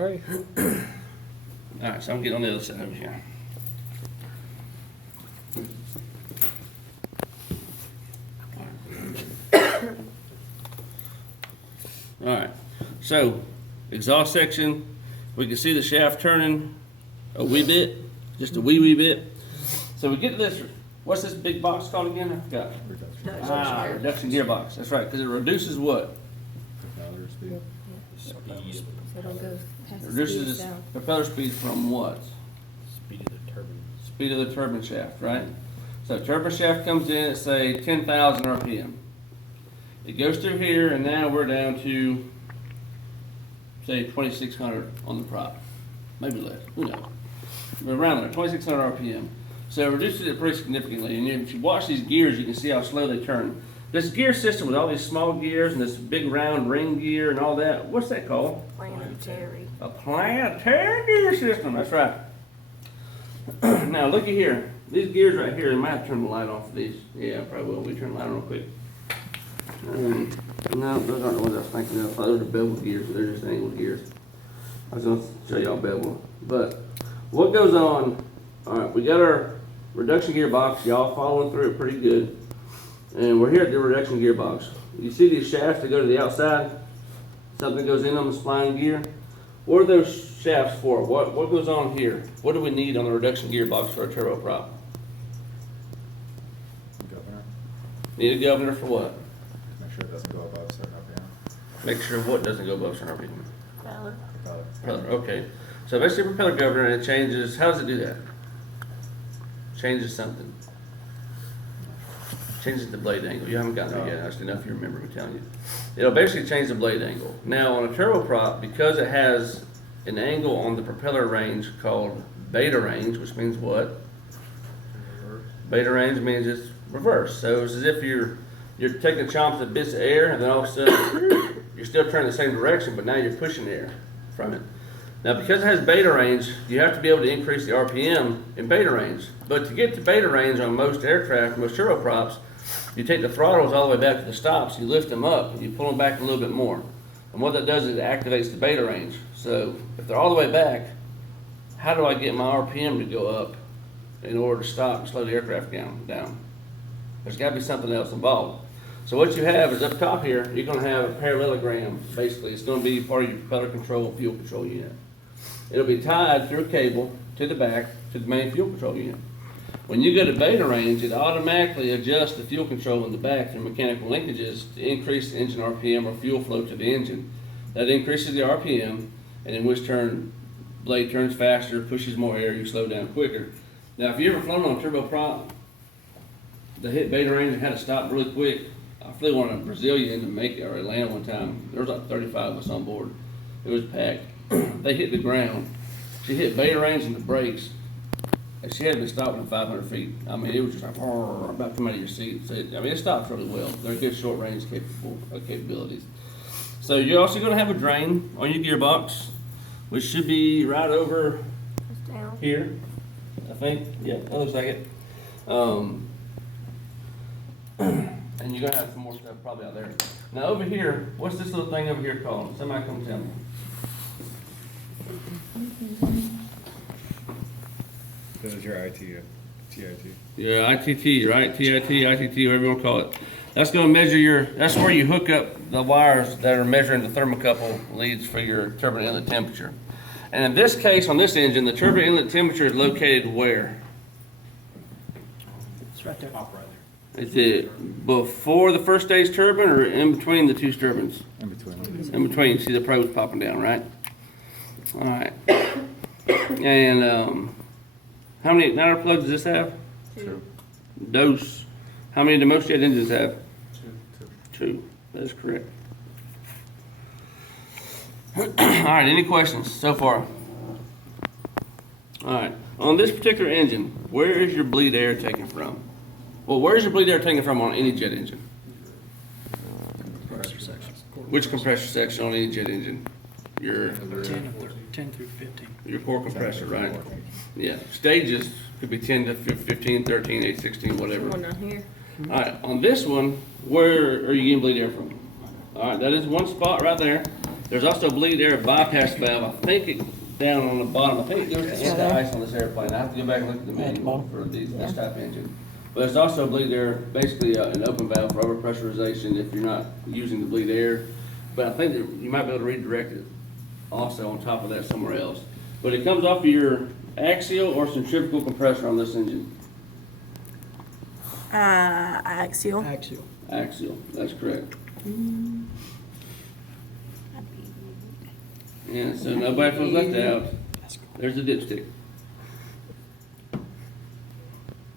Alright. Alright, so I'm getting on the other side over here. Alright, so exhaust section, we can see the shaft turning a wee bit, just a wee bit. So we get to this, what's this big box called again? I forgot. Reduction gearbox, that's right, because it reduces what? So it'll go past the Reduces speed down. propeller speed from what? Speed of the turbine. Speed of the turbine shaft, right? So turbine shaft comes in at say 10,000 RPM. It goes through here and now we're down to say 2,600 on the prop. Maybe less, who knows? We're around there, 2,600 RPM. So it reduces it pretty significantly. And if you watch these gears, you can see how slow they turn. This gear system with all these small gears and this big round ring gear and all that, what's that called? Planetary. A planetary gear system, that's right. Now look at here. These gears right here, I might have to turn the light off of these. Yeah, I probably will. We turn the light on real quick. No, those aren't the ones I was thinking of. Those are bevel gears, but they're just angle gears. I was going to show y'all bevel. But what goes on, alright, we got our reduction gearbox. Y'all following through it pretty good. And we're here at the reduction gearbox. You see these shafts that go to the outside? Something goes in on the spline gear. What are those shafts for? What goes on here? What do we need on the reduction gearbox for a turboprop? Governor. Need a governor for what? Make sure it doesn't go above certain RPM. Make sure what doesn't go above certain RPM. Propeller. Propeller, okay. So basically propeller governor, and it changes, how does it do that? Changes something. Changes the blade angle. You haven't gotten there yet. I just didn't know if you remember me telling you. It'll basically change the blade angle. Now on a turboprop, because it has an angle on the propeller range called beta range, which means what? Beta range means it's reverse. So it's as if you're taking chomps at bits of air, and then all of a sudden you're still turning the same direction, but now you're pushing air from it. Now because it has beta range, you have to be able to increase the RPM in beta range. But to get to beta range on most aircraft, most turboprops, you take the throttles all the way back to the stops, you lift them up, and you pull them back a little bit more. And what that does is it activates the beta range. So if they're all the way back, how do I get my RPM to go up in order to stop and slow the aircraft down? There's got to be something else involved. So what you have is up top here, you're going to have a parallelogram. Basically, it's going to be part of your propeller control fuel control unit. It'll be tied through a cable to the back to the main fuel control unit. When you go to beta range, it automatically adjusts the fuel control in the back through mechanical linkages to increase the engine RPM or fuel flow to the engine. That increases the RPM, and in which turn, blade turns faster, pushes more air, you slow down quicker. Now, if you ever flown on a turboprop that hit beta range and had to stop really quick, I flew on a Brazilian to make it, or Atlanta one time. There was like 35 of us on board. It was packed. They hit the ground. She hit beta range and the brakes. And she had been stopping at 500 feet. I mean, it was just like, about to come out of your seat. So it stops really well. They're good short range capabilities. So you're also going to have a drain on your gearbox, which should be right over It's down. here, I think. Yeah, that looks like it. And you're going to have some more stuff probably out there. Now over here, what's this little thing over here called? Somebody come tell me. This is your TIT. Yeah, ITT, right? TIT, ITT, whatever you want to call it. That's going to measure that's where you hook up the wires that are measuring the thermocouple leads for your turbine inlet temperature. And in this case, on this engine, the turbine inlet temperature is located where? It's right there. Top right there. Is it before the first stage turbine or in between the two turbines? In between. In between, you see the probes popping down, right? All right. And how many igniter plugs does this have? 2. Dose. How many do most jet engines have? 2. 2. That is correct. All right, any questions so far? All right, on this particular engine, where is your bleed air taken from? Well, where is your bleed air taken from on any jet engine? Compressor section. Which compressor section on any jet engine? Your 10 through 15. your core compressor, right? Yeah, stages could be 10 to 15, 13, 8, 16, whatever. One down here. All right, on this one, where are you getting bleed air from? All right, that is one spot right there. There's also a bleed air bypass valve, I think it, down on the bottom, I think it goes to anti-ice on this airplane. I have to go back and look at the manual for this type of engine. But there's also a bleed air, basically an open valve for overpressurization if you're not using the bleed air. But I think that you might be able to redirect it also on top of that somewhere else. But it comes off of your axial or centrifugal compressor on this engine. Axial. Axial. Axial, that's correct. And so nobody feels left out. There's the dipstick.